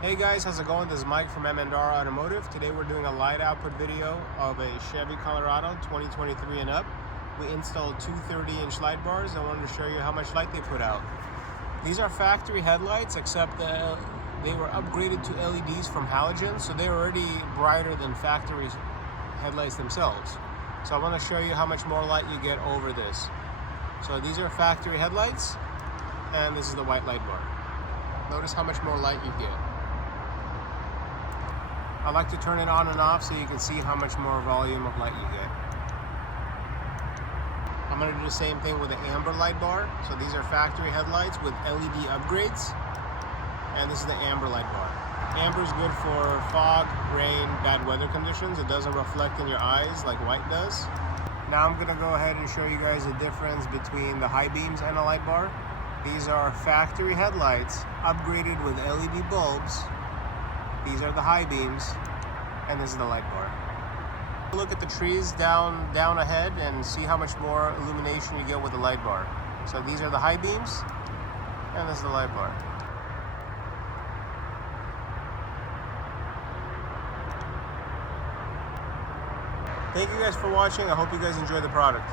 Hey guys, how's it going? This is Mike from M&R Automotive. Today we're doing a light output video of a Chevy Colorado 2023 and up. We installed two 30-inch light bars. I wanted to show you how much light they put out. These are factory headlights, except they were upgraded to LEDs from halogen, so they're already brighter than factory headlights themselves. So I want to show you how much more light you get over this. So these are factory headlights, and this is the white light bar. Notice how much more light you get. I like to turn it on and off so you can see how much more volume of light you get. I'm going to do the same thing with the amber light bar. So these are factory headlights with LED upgrades, and this is the amber light bar. Amber is good for fog, rain, bad weather conditions. It doesn't reflect in your eyes like white does. Now I'm going to go ahead and show you guys the difference between the high beams and a light bar. These are factory headlights upgraded with LED bulbs. These are the high beams, and this is the light bar. Look at the trees down ahead and see how much more illumination you get with the light bar. So these are the high beams, and this is the light bar. Thank you guys for watching. I hope you guys enjoy the product.